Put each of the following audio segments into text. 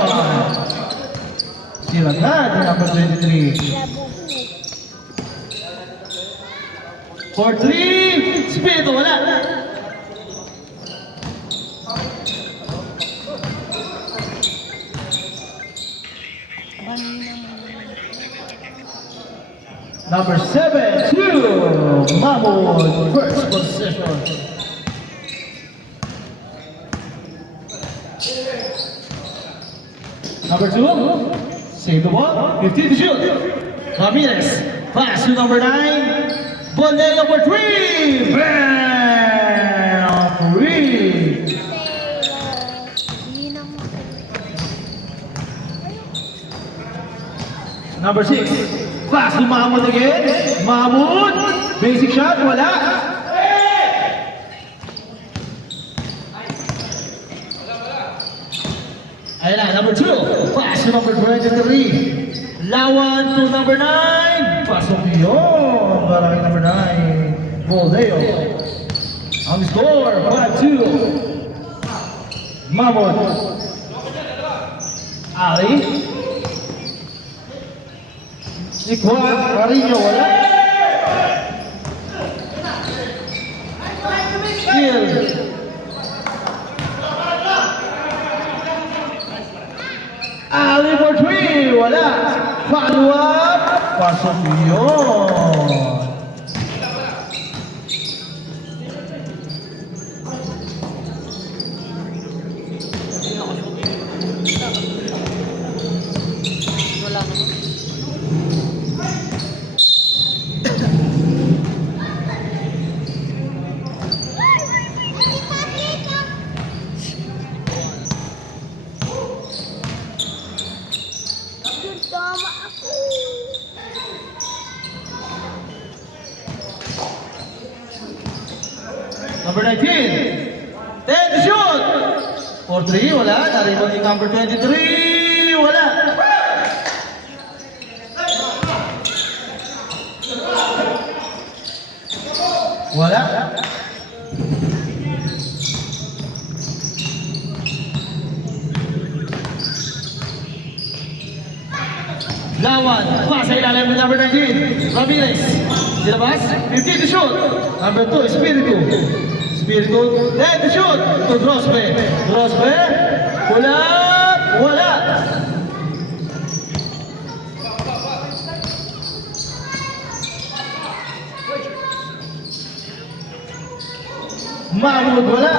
possession. Still agad, number 23. For 3, speed, wala. Number 7, 2, Mahmoud, first possession. Number 2, save the ball, 15 to shoot. Ramirez, pass to number 9, Bonello for 3, bam, 3. Number 6, pass to Mahmoud again. Mahmoud, basic shot, wala. Ayan na, number 2, pass to number 23. Lawan to number 9. Pasok yun para kay number 9, Boldeo. Ang score, 5-2. Mahmoud. Ali. Nicole Carino, wala. Steal. Ali for 3, wala. Follow up. Pasok yun. Number 19, 10 to shoot. For 3, wala. Naribon yung number 23, wala. Wala. Lawan, pass sa ilalim ng number 19, Ramirez. Dilabas, 15 to shoot. Number 2, Espiritu. Espiritu, 10 to shoot. To Drospe. Drospe, wala, wala. Mahmoud, wala.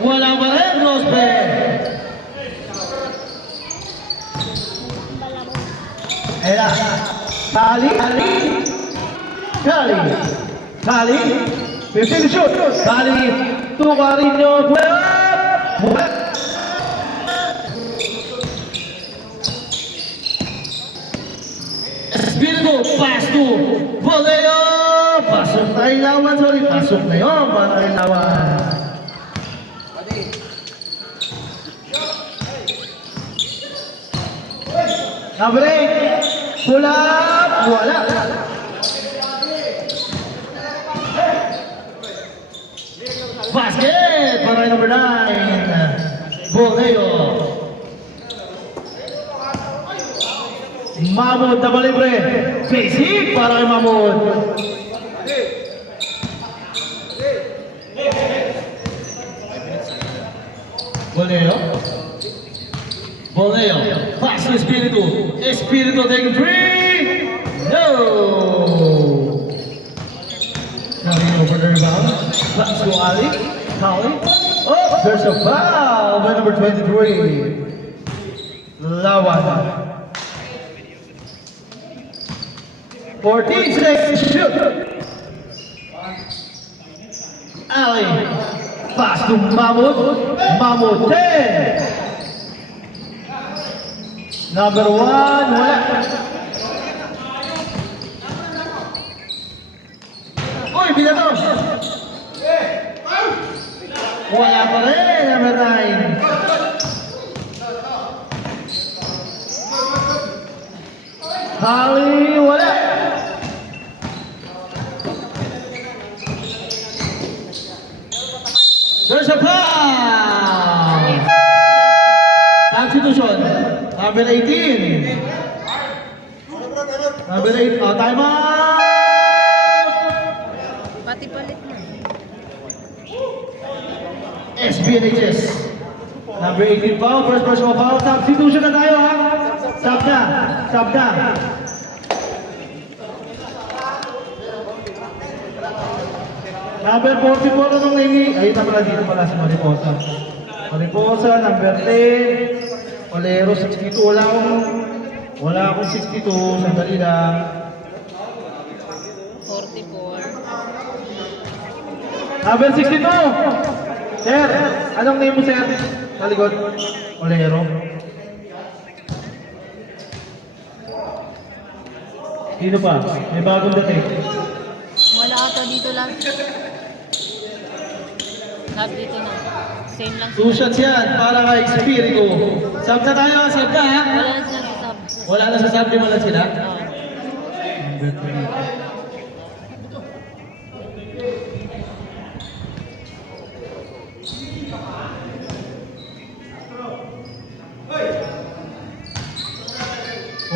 Wala pa rin, Drospe. Ayan na. Kali. 15 to shoot. Kali. Tukarino. Wala. Espiritu, pass to Boleo. Pasok na ilawan, sorry. Pasok na yun, para ilawan. Number 8, pull up, wala. Basket para kay number 9, Boleo. Mahmoud double libre. Basic para kay Mahmoud. Boleo. Pass to Espiritu. Espiritu taking 3. No. Coming over the rebound. Pass to Ali. Kali. Oh, there's a foul by number 23. Lawan. 14 seconds to shoot. Ali. Pass to Mahmoud. Mahmoud 10. Number 1, wala. Uy, binato. Wala pa rin, number 9. Kali, wala. There's a foul! Substitution. Number 18. Number 8. Oh, time out! Pati palit na. SPNHS. Number 18 foul. First personal foul. Substitution na tayo ha. Sub na. Sub na. Number 44 nung nini. Ayun na pala dito pala si Mariposa. Mariposa, number 10. Olero, 62. Wala akong 62. Sandali lang. 44. Number 62. Sir, anong name mo, sir? Sa likod. Olero. Sino pa? May bagong dating. Wala ata dito lang. Sab dito na. Same lang. 2 shots yan para kay Spirico. Sub na tayo, sub na ha? Wala na sila sa sub. Wala na sa sub, di mo lang sila? Oo. Number 3.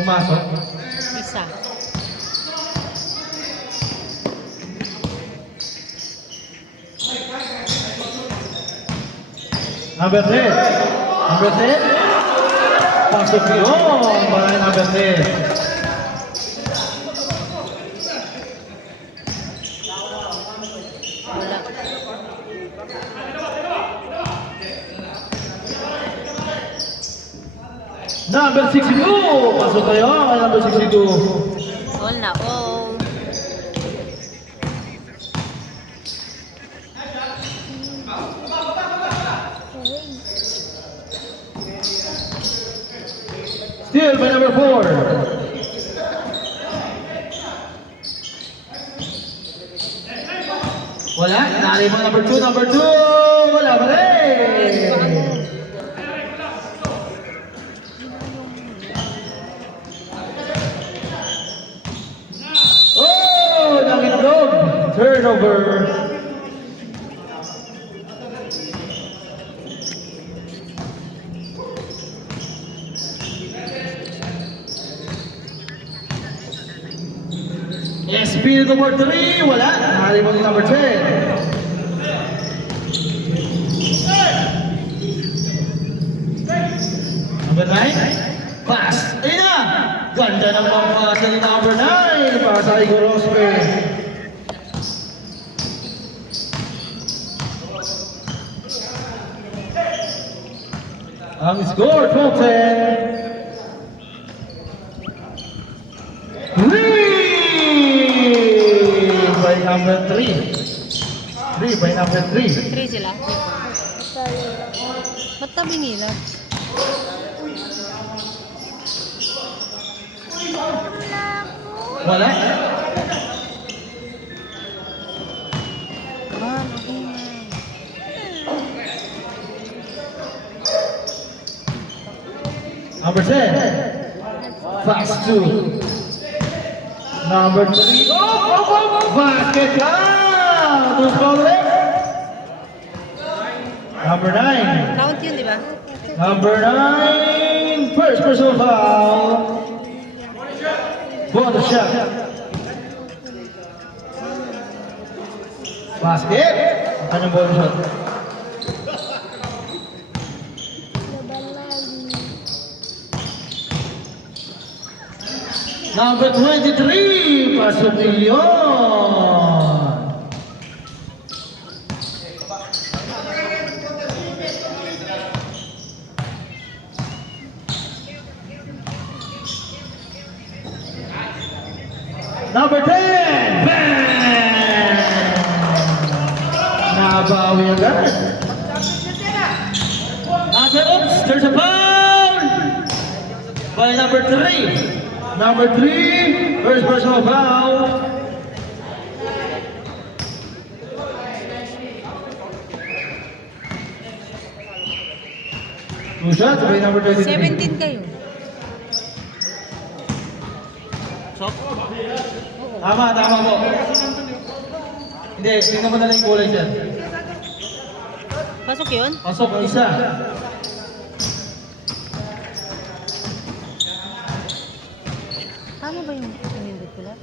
Pumasok. Isa. Number 10. Number 10. Pasok yun. Para number 10. Wala. Number 62. Pasok tayo kay number 62. All na all. Still by number 4. Wala. Nari mo number 2. Number 2. Wala pa rin. Oh! Nangitlog. Turnover. SP number 3, wala. Nahali mo yung number 10. Number 9, pass. Ayun na! Ganda ng mga pass ng number 9 para sa Igor Rospe. Ang score, 12-10. By number 3. 3 by number 3. 3 sila. Ba't tabi nila? Wala. Number 10. Pass 2. Number 3. Oh! Basket down! Who's calling? Number 9. Count yun, di ba? Number 9. First personal foul. Bonus shot. Basket. Anong bonus shot? Number 23, pasok yun. Number 10, bang! Nabawi agad. Oops, there's a foul! By number 3. Number 3, first personal foul. Two shots by number 23. 17 kayo. Tama po. Hindi, tingnan mo na lang yung kulay dyan. Pasok yun? Pasok ang isa. Tama ba yung pinindot ko lang?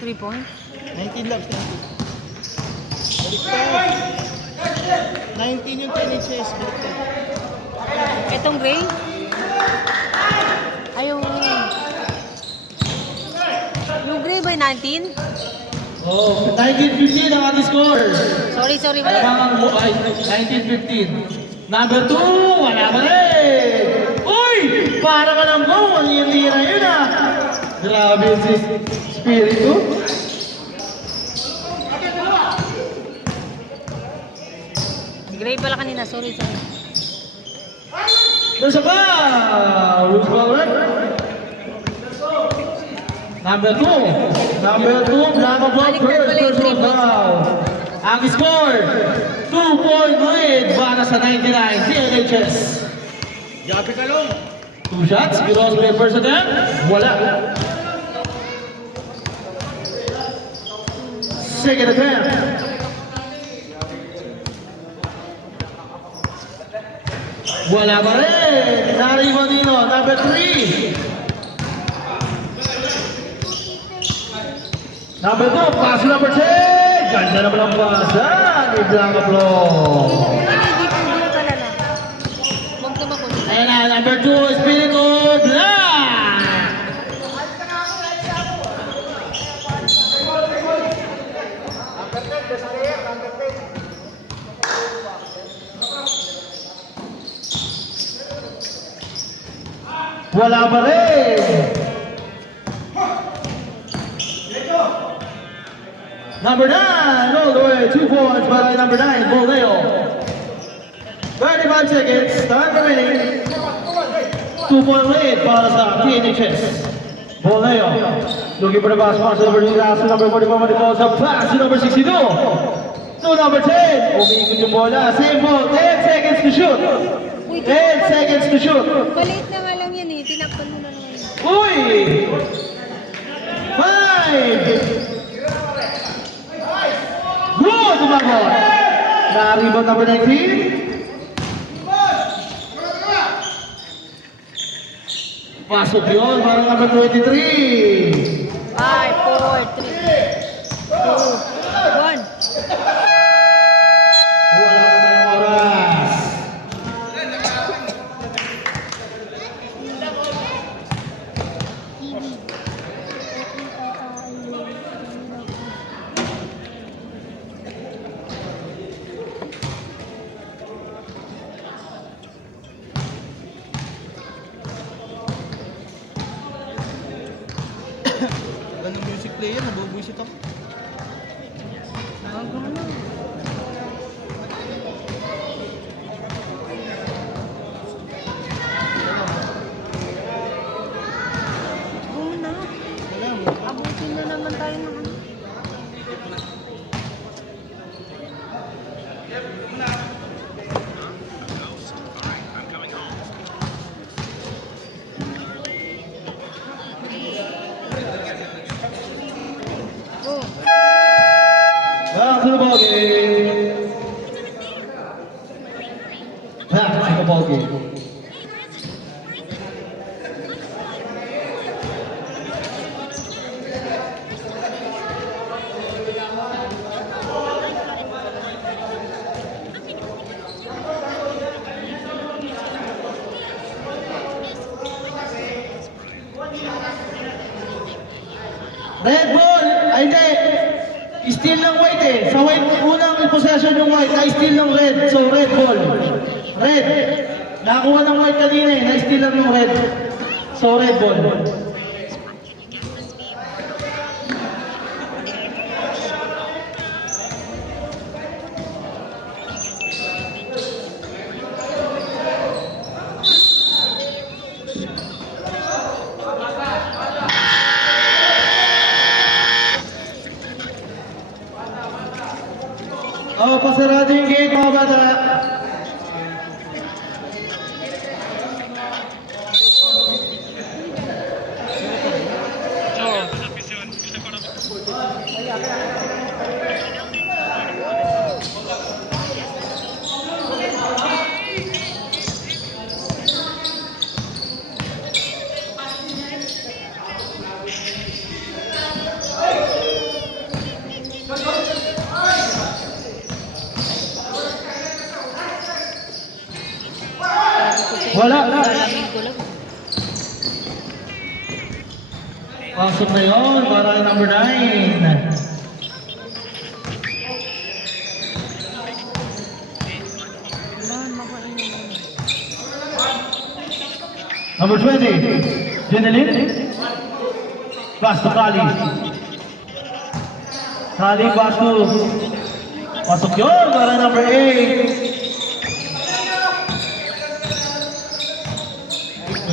3 points? 19 laps, 19. 19 yung NHS, baliktad. Itong gray? Ay, yung gray ba yung 19? Oh, 19-15 ang ating score. Sorry, Kalamangan mo ay 19-15. Number 2, wala pa rin. Uy! Para ka lang mo, ang lira yun ah. Grabe si Spiritu. Gray pala kanina, sorry. Nasa ba? Rules ball red. Number 2, Blanco Block first, personal foul. Ang score, 2-point lead para sa 99, CLHS. Gabi ka lang. 2 shots, Girosbe first attempt, wala. Second attempt. Wala pa rin. Nariwan dito, number 3. Number 2, pass number 10. Ganda naman ang pasan ni Blanco Block. Hindi pala na. Huwag tumakot. Ayan na, number 2, Espiritu Black. Wala pa rin. Number 9, all the way, 2 points para number 9, Boleo. 35 seconds, time remaining. 2-point lead para sa PNHS. Boleo, looking for the pass to number 3, number 44, the ball sa pass to number 62. To number 10, umiikot yung bola, same ball, 10 seconds to shoot. 10 seconds to shoot. Maliit na nga lang yan eh. Tinakpan mo na lang yan. Uy! 5! Good, umabot! Na-rebound number 19. Pasok yun, parang number 23. 5, 4, 3, 2, 1. Wala na tayong oras. Wala ng music player, nabubuisit ako. Huwag mo na. Huwag mo na. Wala mo. Abutin na naman tayo ng ano. Oh. Back to the ball game. Back to the ball game. Red ball! Ay, hindi. Steal ng white eh. Sa white, unang possession yung white, na-steal ng red. So, red ball. Red. Nakakuha ng white kanina eh. Na-steal lang yung red. So, red ball. Oh, pasarado yung gate mga bata. Wala. Lalamig ko lang. Pasok na yun para kay number 9. Number 20, Jeneline. Pass to Kali. Kali, pass to. Pasok yun para number 8.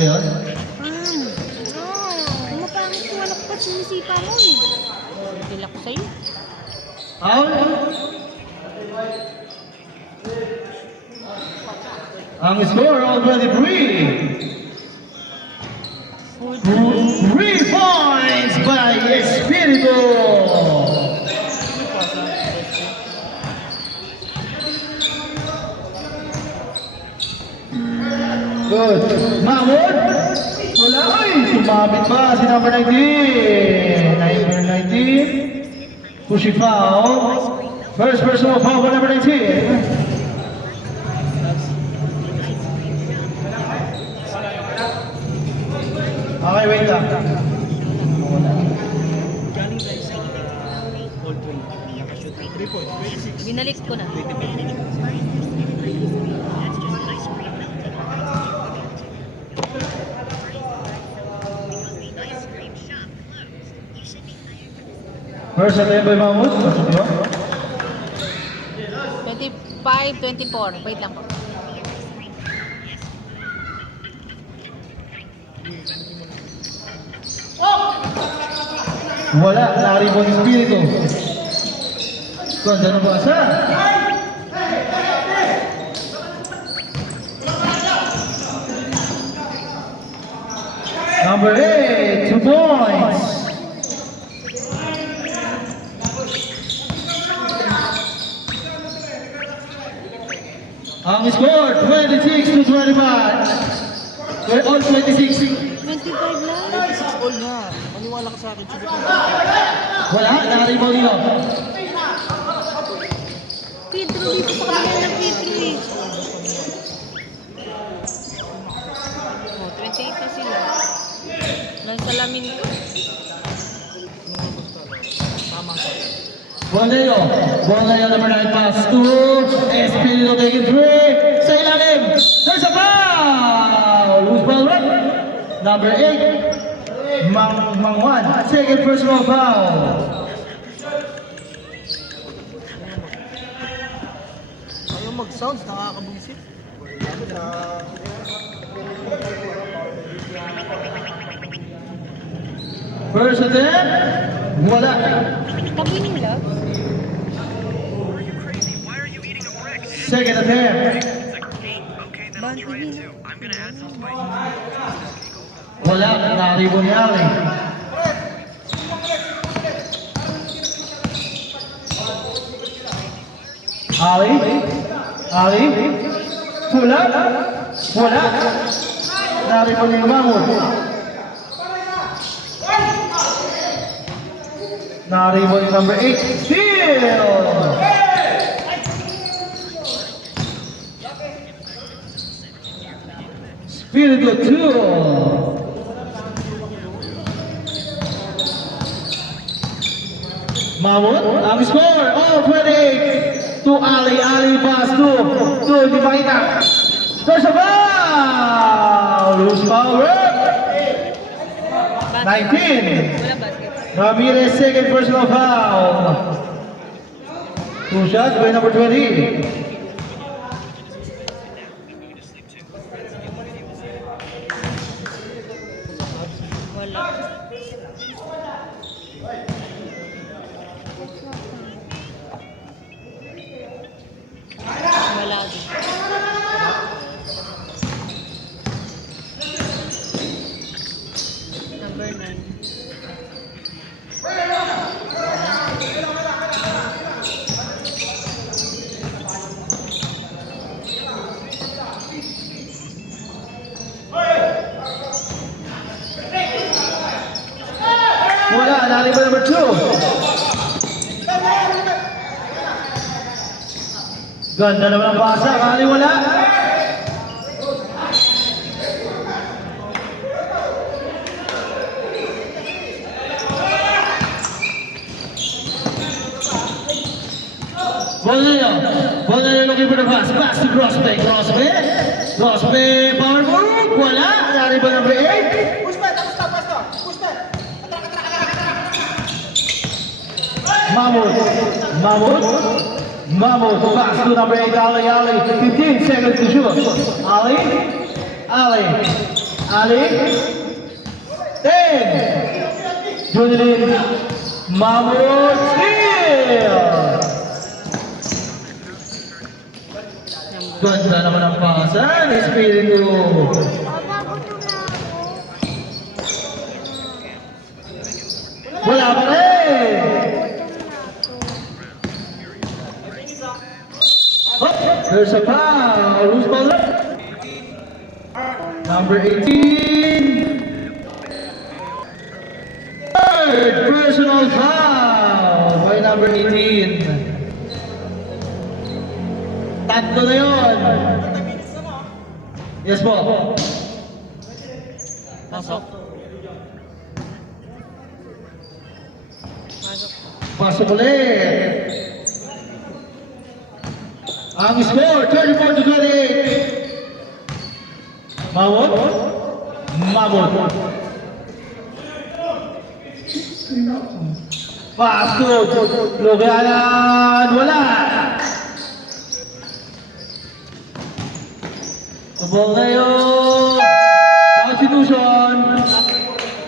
Ano yun? Mapangit ko anak pa sinisipa mo eh. Dilak sa'yo. Out. Ang score already 3 points by Espiritu. Good. Mahmoud. Wala. Ay, sumabit pa si number 19. Number 19. Pushing foul. First personal foul for number 19. Okay, wait lang. Galing tayo sa all 20. Nakashoot 3 points. 26. Binalik ko na. First attempt by Mahmoud. Pasok yun. 25-24. Wait lang po. Wala, naribon yung Espiritu. Ganda na basa. Number 8, 2 points. Ang score, 26-25. We're all 26. 25 lang. 26 all nga. Maniwala ka sa akin. Sige po. Wala, nakaribaw nila. Pedro, dito sa kanila ng Pedro eh. Oh, 28 na sila. Nagsalamin ko. Tama ka. Bonello number 9 pass to Espiritu taking 3 sa ilalim. There's a foul. Loose ball right. Number 8, Mang Juan. Second personal foul. Ayaw mag-sounds. Nakakabuisit. First attempt, wala. Tabi nila. Second attempt, wala. Nakaribo ni Ali. Ali, wala. Nakaribo ni Mahmoud. Nakaribo ni number 8, steal! Espiritu 2. Mahmoud, ang score, oh, 28 to Ali pass to Di Pakita. There's a foul! Loose foul, work! 19. Wala basket. Ramirez, second personal foul. 2 shots by number 20. Wala. Wala din. Number 9. Wala, nariba number 2. Ganda naman ang basa, kali wala. Bonello looking for the pass. Pass to Grosbe. Grosbe, power move. Wala. Nari ba number 8? Push back, tapos tapos to. Push back. Mahmoud, pass to number 8, Ali. 15 seconds to shoot. Ali. 10. Junilin. Mahmoud, steal. Ganda naman ang pasan. Espiritu. Wala pa rin. Oh, there's a foul. Who's fouled up? Number 18. Third personal foul by number 18. Tatlo na yun. Yes po. Pasok. Pasok ulit. Ang score, 34-28. Mahmoud. Pasok. Luganan. Wala. Tubol na yun. Constitution.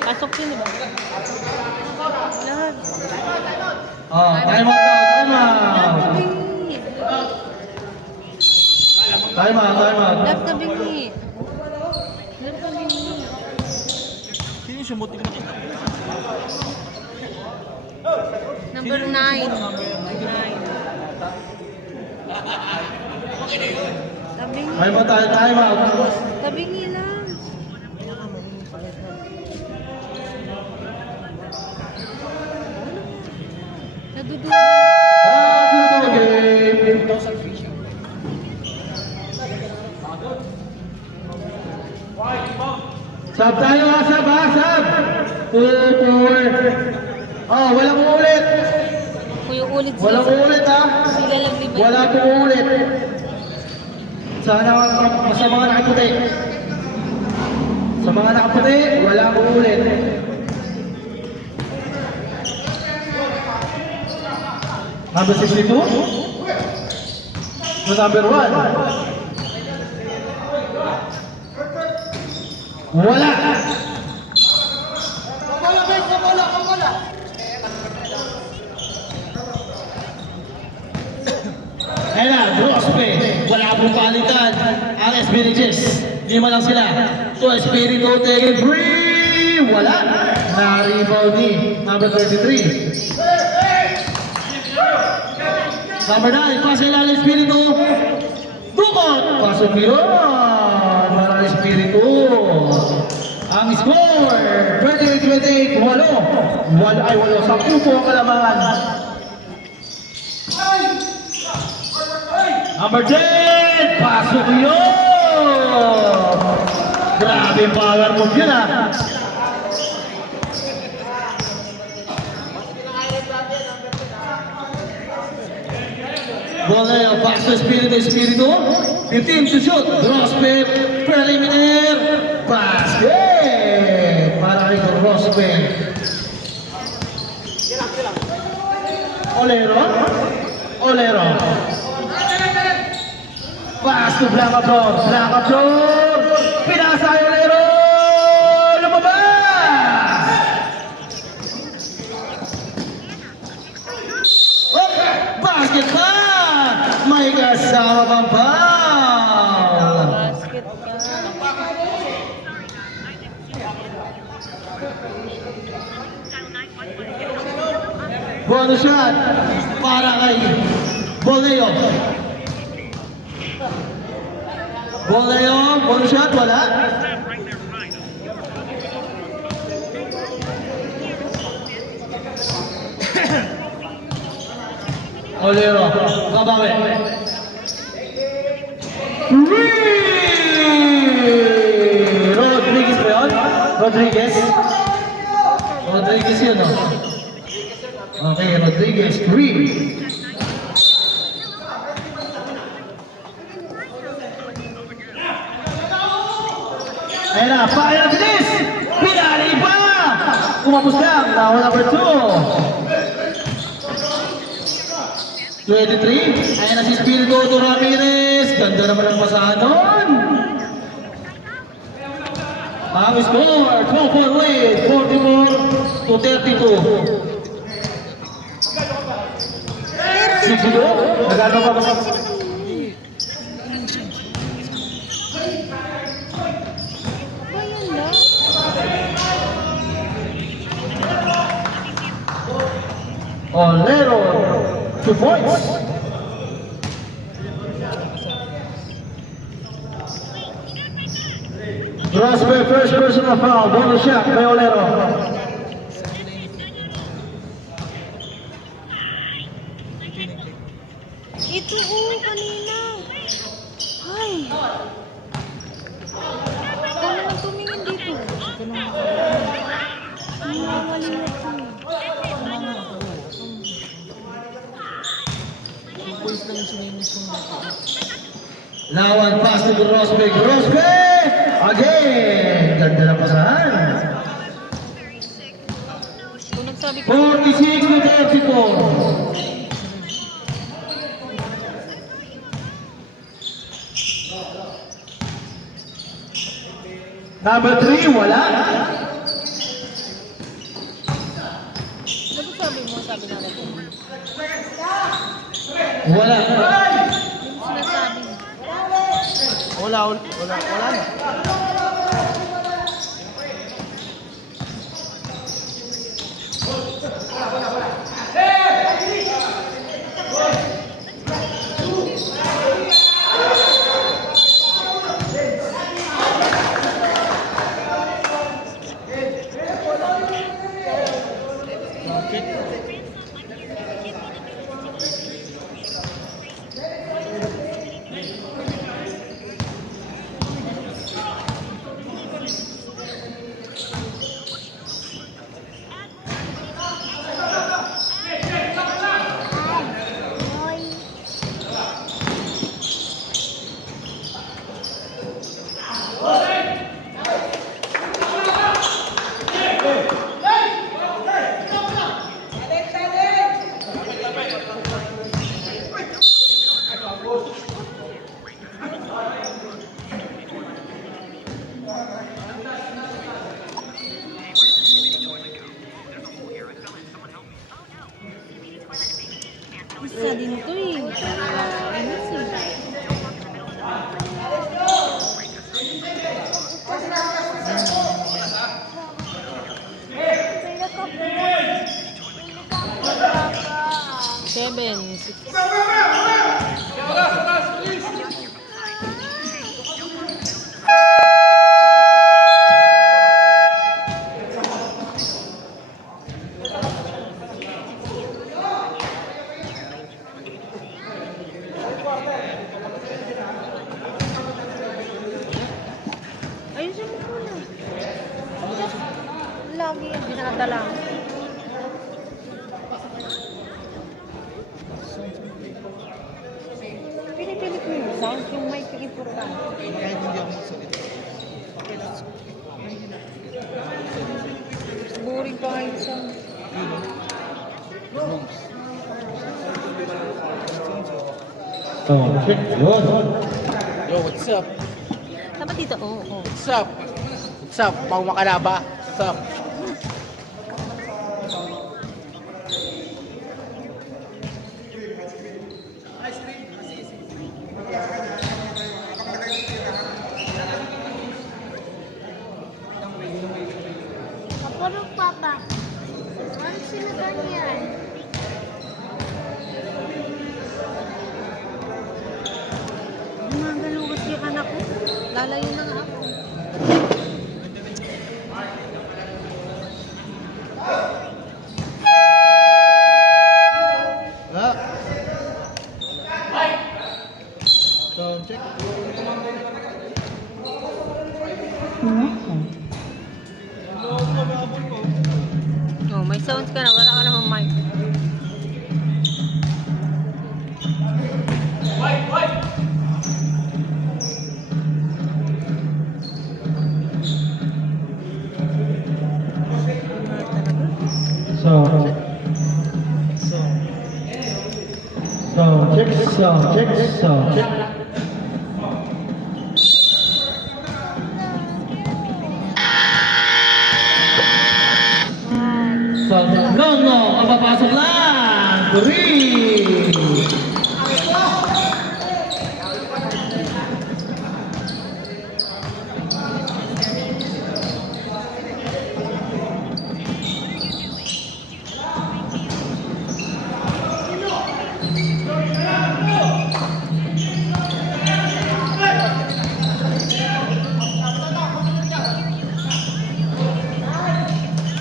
Pasok yun, diba? Lahat. Oh, time out. Time out. Left na bingi. Sino yung sumuti na kita? Number 9. Tabingi. Time out. Tabingi lang. Nadudugtong. Sab tayo ha, sab. 2-4. Oh, walang uulit. Kuya ulit sila. Walang uulit ha. Sila lang lima. Wala pong uulit. Sana sa mga nakaputi. Sa mga nakaputi, wala pong uulit. Number 62. No, number 1. Wala. Bola. Ayan na, Grosbe. Wala pong palitan. Ang Espiritus. 5 lang sila. So, Espiritu taking 3. Wala. Na-rebound ni number 33. Number 9, pasa ilalim Espiritu. Dukot. Pasok yun. Para Espiritu. Ang score, 28-28, 8. Walo. 10 po ang kalamangan. Number 10, pasok yun. Grabe yung power move yun ah. Boleo, pass to Espiritu. 15 to shoot. Grosbe, preliminary. Basket. Para kay Grosbe. Olero. Pass to Blancaflor. Pinasa yung Olero. Lumabas. Basket pa. May kasama pang foul. Basket ka. Bonus shot para kay Boleo. Bonus shot, wala. Olero, kabawi. Rodriguez ba yun? Rodriguez yun, no? Okay, Rodriguez, 3. Ayan na, fire of this! Pinali pa! Kumapos lang, now number 2. 23, ayan na si Spirito to Ramirez. Ganda naman ang pasahan doon. Ang score, 12-point lead, 44 to 32. 62, nagano pa ba? Ayan lang. Olero, 2 points. Rosberg, first personal foul, bonus shot by Olero. Ito kanina. Ay. Ikaw naman tumingin dito. Ito naman. Ang maliit ko. Lawan pass to Rosberg. Rosberg! Again! Ganda na pasahan. Kung nagsabi ko. 46 to 34. Number 3, wala. Ano sabi mo? Sabi na rin. Wala. Yung sinasabi mo. Wala na. Isa din ito eh. Ayos eh. Seven, six. Ayusin mo muna. Lagi yan, dinadala. Pinipilit mo yung sound, yung mic yung importante. Kahit hindi ako magsalita. Okay, that's Boring pa nga yung sound. Oh, shit. Yun. Yo, what's up? Dapat dito, oo. What's up? What's up? Pang makalaba? What's up? Kapurog, Papa. Ano sila ganyan? Gumagalaw kasi yung anak ko. Lalayo na nga ako. Ah. Sound check. Oh, may sounds ka na. Wala ka namang mic. Sound check, sound check, sound check. Sound check. No, no, kapapasok lang. 3.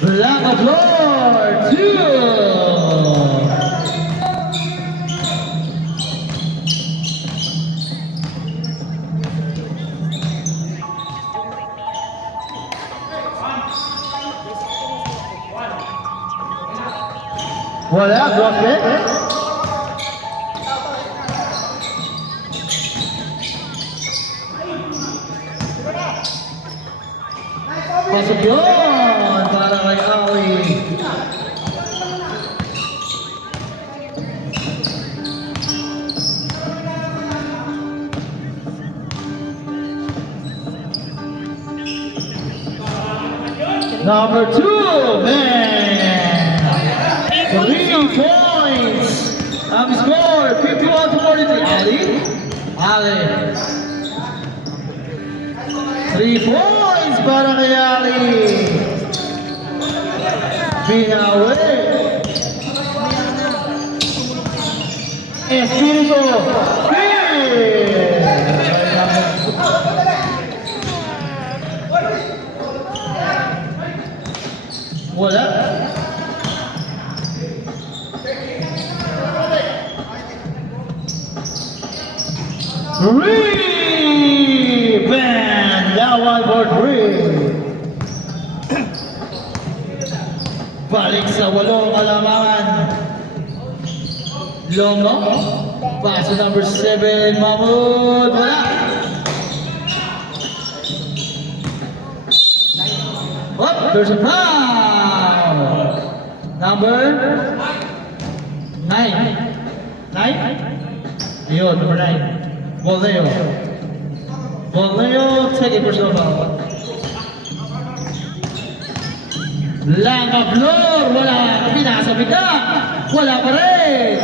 Black of Lord 2. Wala, drop it. Pasok yun para kay Awi. Number 2, man. 3 points. Ang score, 51-43. Ali. 3 points para kay Ali. Binawi. Espiritu. Wala. Rebound. That one for 3. Balik sa 8 kalamangan. Longo. Pass to number 7, Mahmoud. Wala. Oh, there's a foul. Number 9. 9? Ayun, number 9. Voleo. Voleo, take personal foul. Blanca Flor, wala. Pinasabit na. Wala pa rin.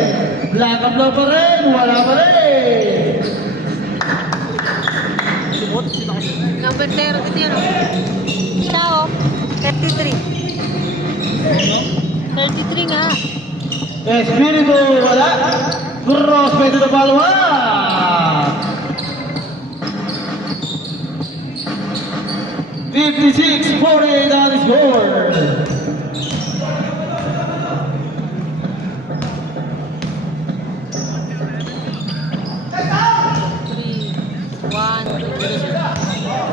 Blanca Flor pa rin. Wala pa rin. Number 0, ito yun. Siya oh. 33. 33 nga. Espiritu, wala. Cross, pwede na palawa. $56-48 score.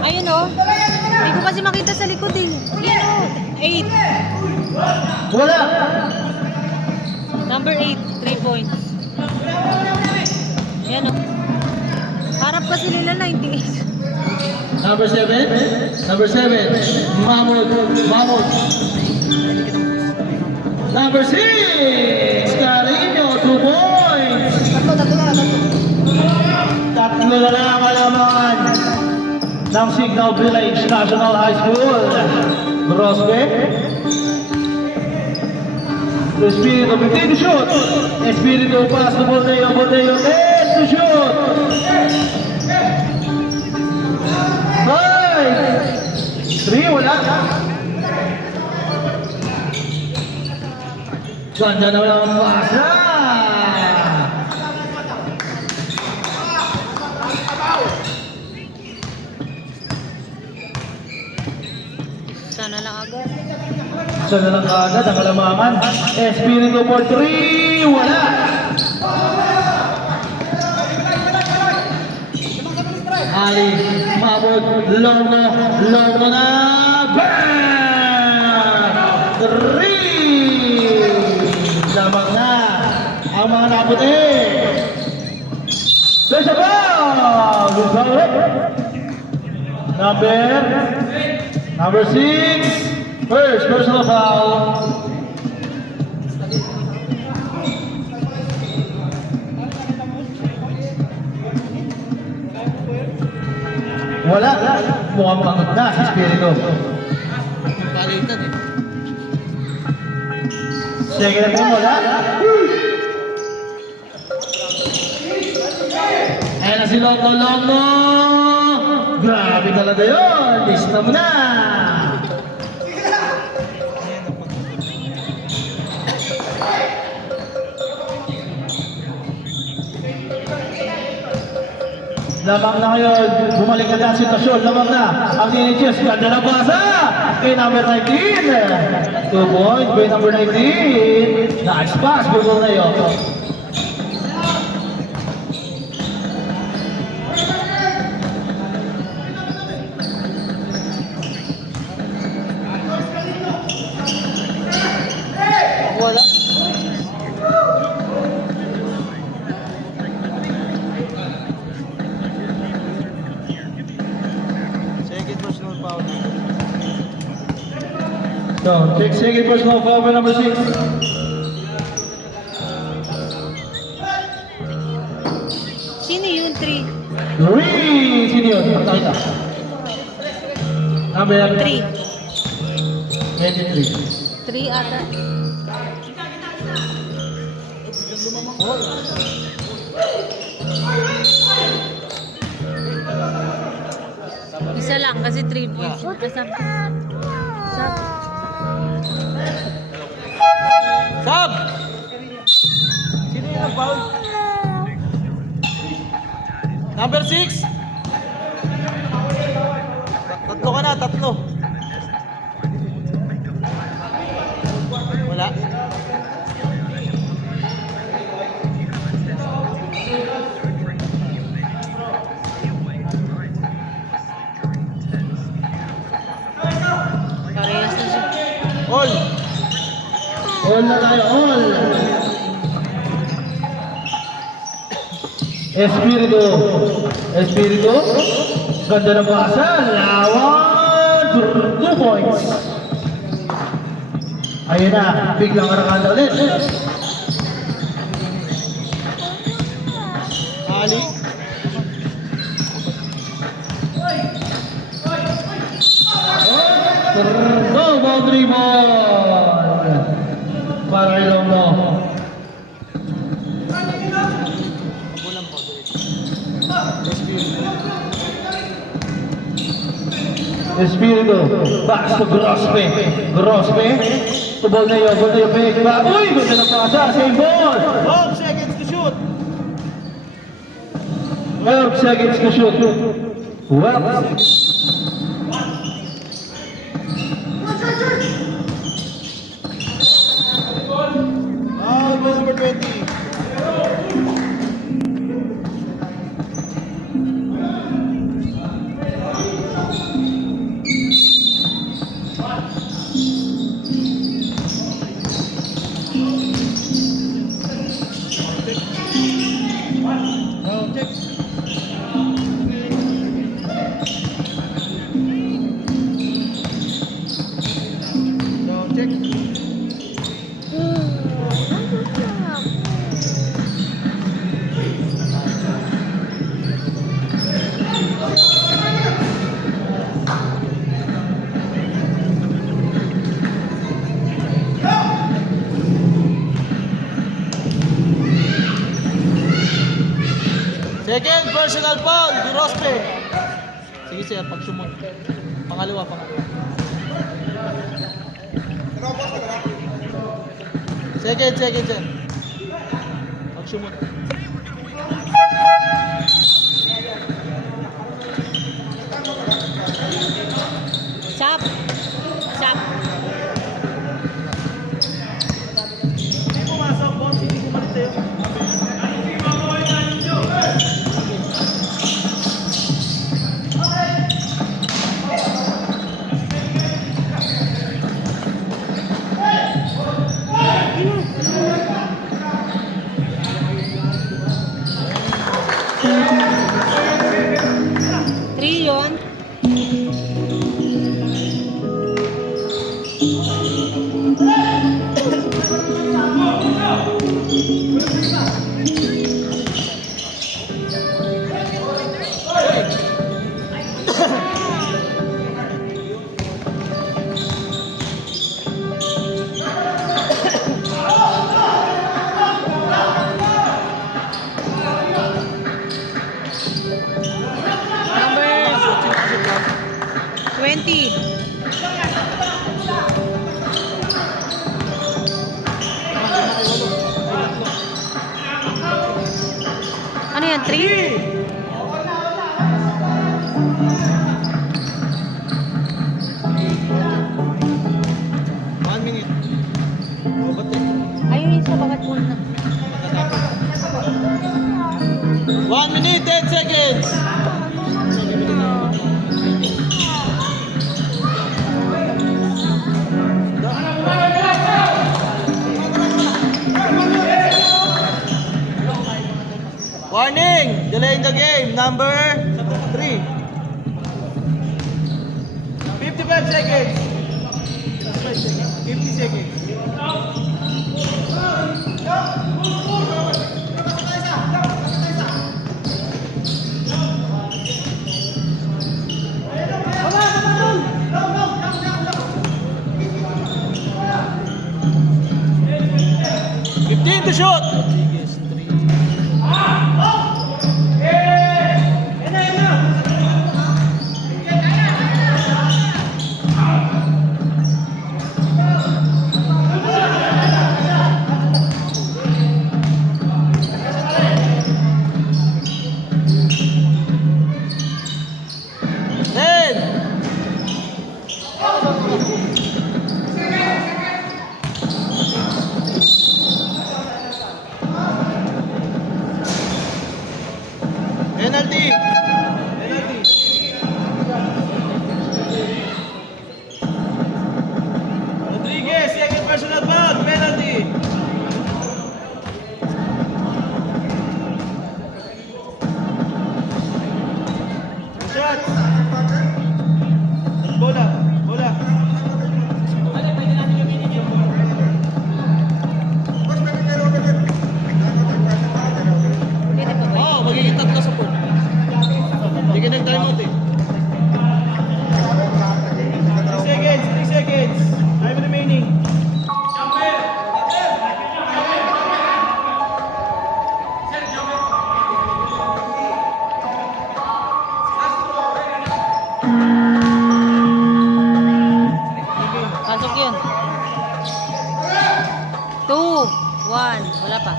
Ayun oh. Hindi ko kasi makita sa likod eh. Yan oh. 8. Wala. Number 8, 3 points. Yan oh. Harap kasi nila 98. Number 7. Number 7. Mahmoud. Mahmoud. Number 6. Carino, 2 points. Tatlo na lang ang kalamangan ng Signal Village National High School. Grosbe. Espiritu, begin to shoot. Espiritu, pass to Bordeo. Bordeo, let to shoot. 3, wala. Ganda na wala ang pasa. Sana lang agad. Sana lang agad ang kalamangan. Espiritu for 3, wala. Ali, Mahmoud, Longo na, bang! 3! Lamang na ang mga naputi. There's a foul! Good foul. Number 6, first personal foul. Wala. Mukhang pangit na si Espiritu. Palitan eh. Second attempt, wala. Ayan na si Loco Loco. Grabe talaga yun. Lista mo na. Lamang na ngayon, bumalik na ang sitwasyon, lamang na ang NHS, ganda na basa kay number 19. 2 points by number 19. Nice pass, Google na yun. Wala. Second personal foul. So, take second personal foul by number 6. Sino yun? 3. Green! Sino yun? Pakita. Number 3. 23. 3 ata. Isa lang kasi 3 points. Sab. Sab! Sino yung foul? Number 6. Tatlo ka na, tatlo. Wala. Parehas na siya. All. All na tayo, all! Espiritu. Espiritu. Ganda ng basa. Lawan. 2 points. Ayun na. Biglang karakanda ulit. Ali. No, boundary ball. Para ilong mo. Bulang po. Espiritu. Pass to Grospe. Grospe. Tubol na yun. Ball na yun. Big back. Uy! Ganda ng basa. Same ball. 12 seconds to shoot. 12 seconds to shoot. 12. Foul by number 20. Round check. Round check. Second personal foul, Durospe. Sige sir, pag sumot. Pangalawa. Second sir. Pag sumot. Sab. Sab. Hindi pumasok, boss. Hindi kumalit sa'yo. yan? 3? One minute. O, ba't eh? Ayun yung sa bakat muna. 1 minute, 10 seconds. Warning! Delaying the game. Number 3. 55 seconds. 50 seconds. To shoot! Penalty! Penalty! Rodriguez, second personal foul, penalty! Shots! Bola, bola. Pwede pa ba? Oo, magiging tatlo sa pool. Hindi ka nag-time out eh. 3 seconds, 3 seconds. Time remaining. Pasok yun. 2, 1. Wala pa.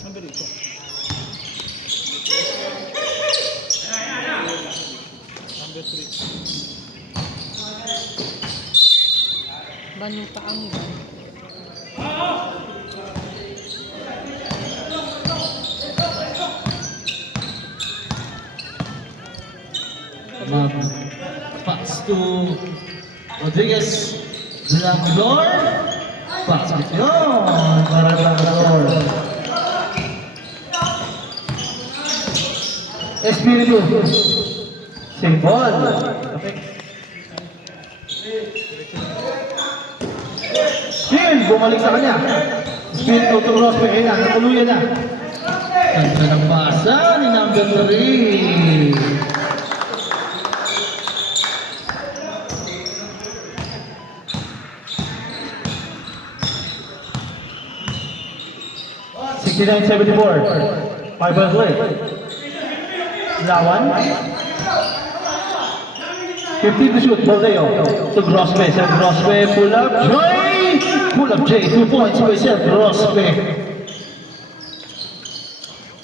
Number 8. Number 3. Ban yung paang yun. Pass to Rodriguez. Langdor. Pass with yun. Para Langdor. Espiritu. Same ball. Shield, bumalik sa kanya. Espiritu to Rospe. Ayun na, natuluyan na. Ganda ng pasa ni number 3. $69.74. 5 balls away. Lawan. 50 to shoot. Baldeo to Grospe. Sir Grospe. Pull up. Joy! Pull up J. 2 points by Sir Grospe.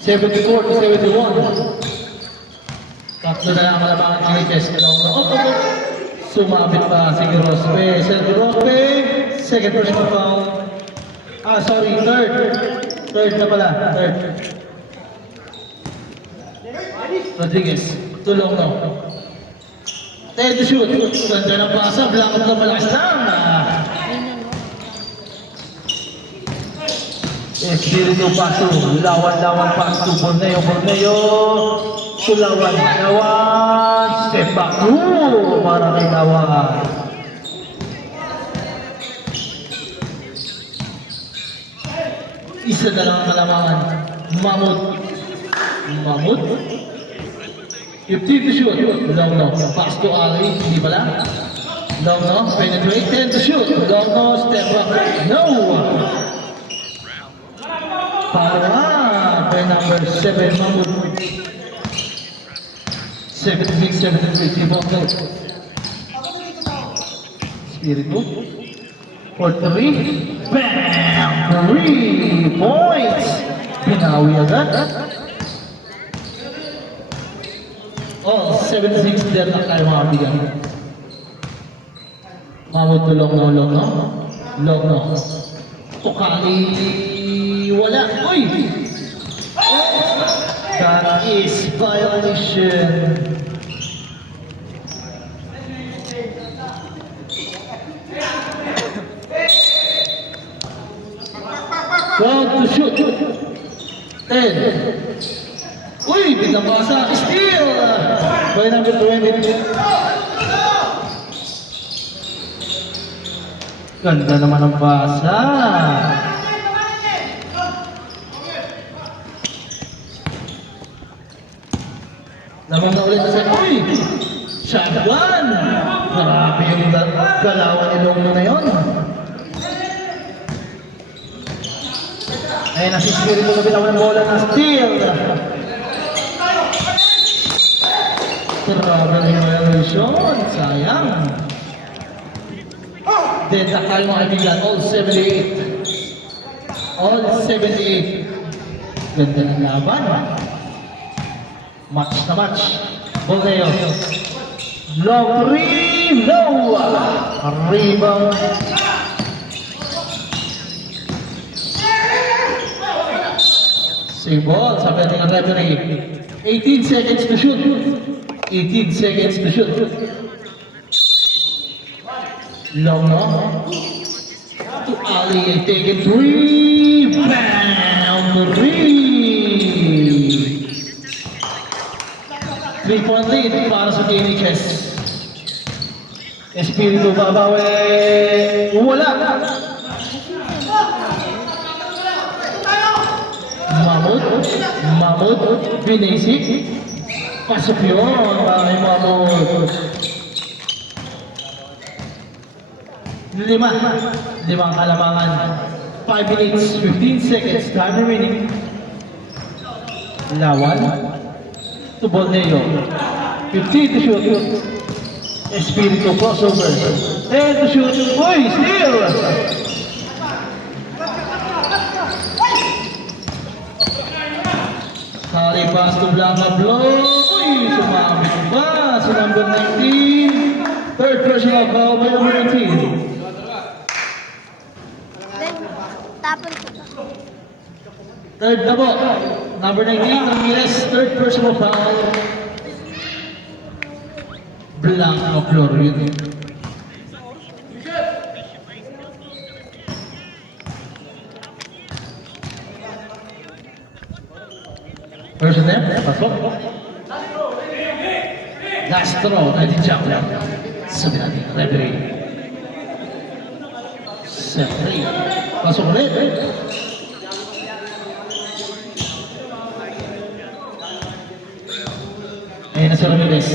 74 to 71. Tatlo na lang ang kalabangan ng Riches. Sumabit pa si Grospe. Sir Grospe. Second personal foul. Sorry. Third. Third na pala. Third. Rodriguez. Tulong no. 10 to shoot. Ganda ng pasa. Blackout na malakas lang. Espiritu Paso. Lawan-lawan Paso. Borneo. Borneo. Lawan-lawan. Sepaku. Para kay Lawan. Isa na lang ang kalamangan. Mamut. Mamut? 15 to shoot. Long no. Pass to Ali. Hindi pala. Long no. Penetrate. 10 to shoot. Long no. Step up. No. Para by number 7, Mahmoud. 76-73. Tibok no. Spiritu. For 3. Bam! 3 points. Pinawi agad. Oh, 76 din na tayo mga bigyan. Mahmoud to long no. Long no. Tukali. Wala. Uy! Oh, that is violation. Round to shoot. 10. Uy, binabasa. Steal! By number 20. Ganda naman ang basa. Lamang na ulit sa uy! Shotgun! Marami yung galawan ni Longno na yun. Ayun, nasisipiri mo na binawan ng bola na steal. Grabe na yung violation. Sayang. Then, tayo mga kaibigan, all 78. All 78. Ganda ng laban. Match na match. Boleo. Long three. No. Rebound. Save ball. Sabi natin ang referee. 18 seconds to shoot. 18 seconds to shoot. Long no. To Ali. Take it. 3. Bam. 3. 3-point lead para sa KHS. Espiritu babawi. Wala. Mahmoud. Binisik. Pasok yun. Bakit Mahmoud? 5. Limang kalamangan. 5 minutes, 15 seconds. Time remaining. Lawan. To Bolneo. 15 to shoot. Espiritu crossover. 10 to shoot. Uy, steal! Hali pass to Blanca Blow. Uy, sumabit pa si number 19. Third personal foul by number 19. Tapon ko ba? Third na po. Number 19, Ramirez, third personal foul. Blanca Florin. First step, pasok. Last throw, natin jump lang. Sabi natin, referee. Set 3. Pasok ulit. Ayun na si Ramirez.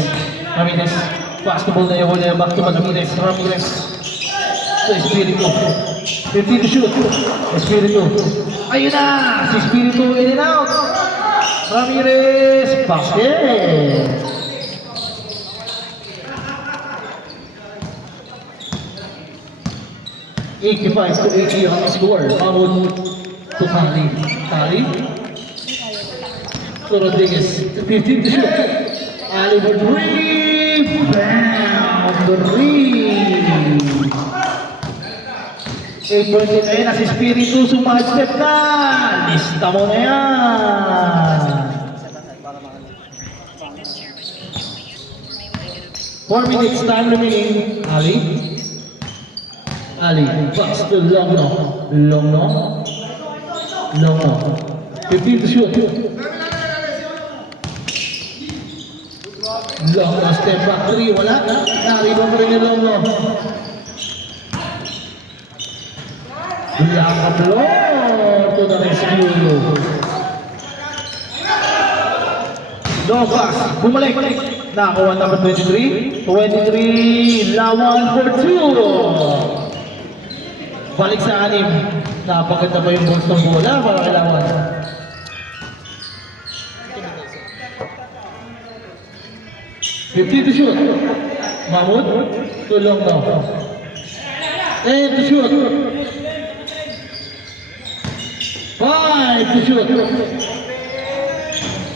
Pass the ball na yung huli. Back to Ramirez. So, Espiritu. 15 to shoot. Espiritu. Ayun na! Si Espiritu in and out. Ramirez. Basket. $85 to 80 on the score. Mahmoud to Kali. To Rodriguez. 15 to shoot. Ali for 3. Bam! 3. 8-point ayun na si Espiritu. Sumahad-step na. Lista mo na yan. 4 minutes time remaining. Ali, pass to Longno. 15 to shoot. Longno, step back 3, wala. Nariba mo rin yung Longno. Blanca Flor to the rescue. Long pass. Bumalik. Nakakuha number 23. 23. Lawan for 2. Balik sa 6. Napaganda pa yung balls ng bola para kay Lawan. 50 to shoot. Mahmoud. Tulong daw. 10 to shoot. 5 to shoot.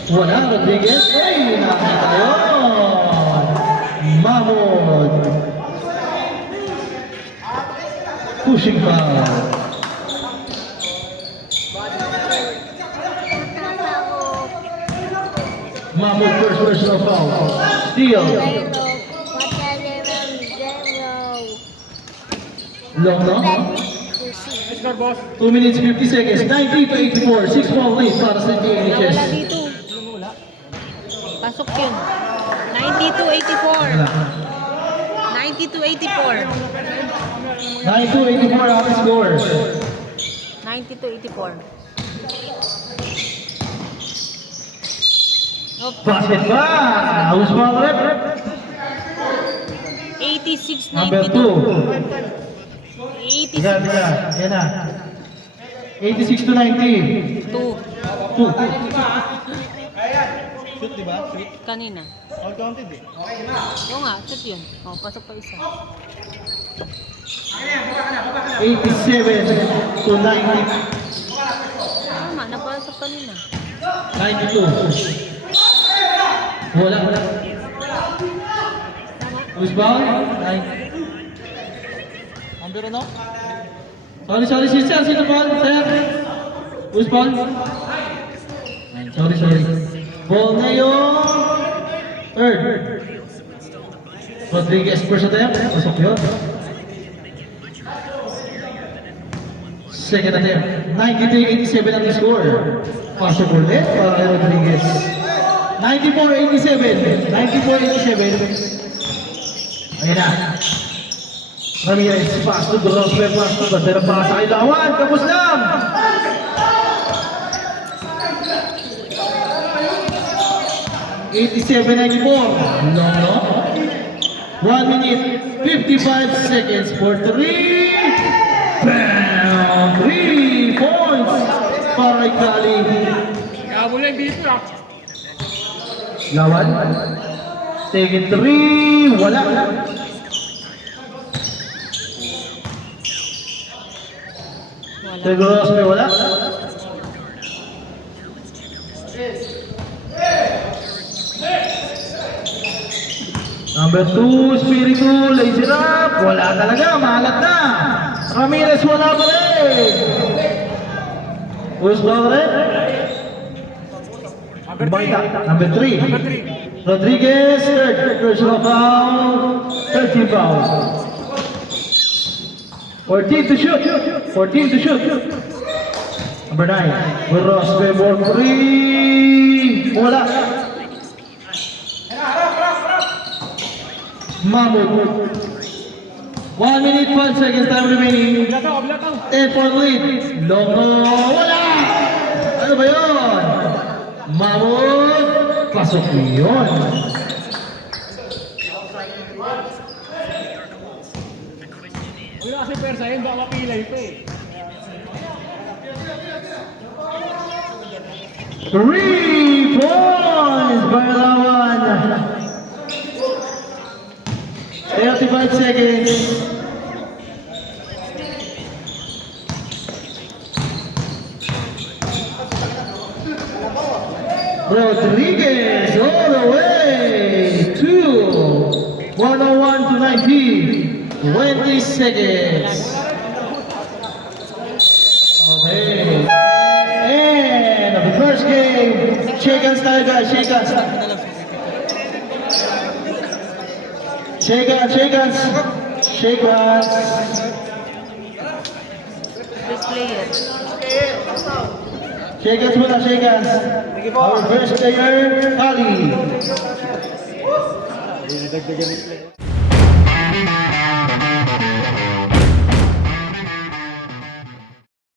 Wala, Rodriguez. Ay, nakita yun. Mahmoud. Pushing foul. Mahmoud first personal foul. Steal. Long no? Score, boss. 2 minutes 50 seconds. 90 to 84. 6 ball lead para sa Wala JNHS. dito. Pasok yun. 90 to 84. 90 to 84. 9 to 84 ang score. 90 to 84. Oh, Basket ba? House ball rep. 86, Number 92. 2. Yan, 86 yan. Yan na. 86 to 90. to 2. Shoot, di ba? Shoot. kanina. All counted eh. Oo nga, shoot yun. Oh, pasok pa isa. 87 to 90. Tama, napasok kanina. 92. Wala. Who's ball? 9. Number ano? Sorry, sister. Sino ball? Sir? Who's ball? Sorry. Ball na yung third. Rodriguez first attempt. Pasok yun. Second attempt. 93-87 ang score. Pasok ulit para kay Rodriguez. 94-87. 94-87. Ayan na. Ramirez, pass to Grosper, pass to Bandera, pass sa Ilawan, tapos lang! $87.94. Long, no? 1 minute, 55 seconds for 3. Bam! 3 points para kay Kali. Kabul lang dito ah. Lawan. Second 3. Wala. Wala. Seguros may wala. Number 2, Spiritu, lazy up. Wala talaga, mahalat na. Ramirez wala pa rin. Who's ba rin? Number 3. Baita, number 3. Number 3. Rodriguez, third personal foul. 13 foul. 14 to shoot. 14 to shoot. Number 9. Burros, Bebor, 3. Wala. Mahmoud. 1 minute, 5 seconds time remaining. Blackout. 10 point lead. Longo. Wala. Ano ba yun? Mahmoud. Pasok yun. Wala kasi persa yun, baka mapilay pa eh. 3 points by Lawan. 35 seconds. Rodriguez all the way to 101 to 90. 20 seconds. Okay. And the first game, shake hands tayo guys, shake hands. Shake hands, shake hands. Shake hands. This player. Shake hands muna, shake hands. Our first player, Ali. Dinadagdagan ni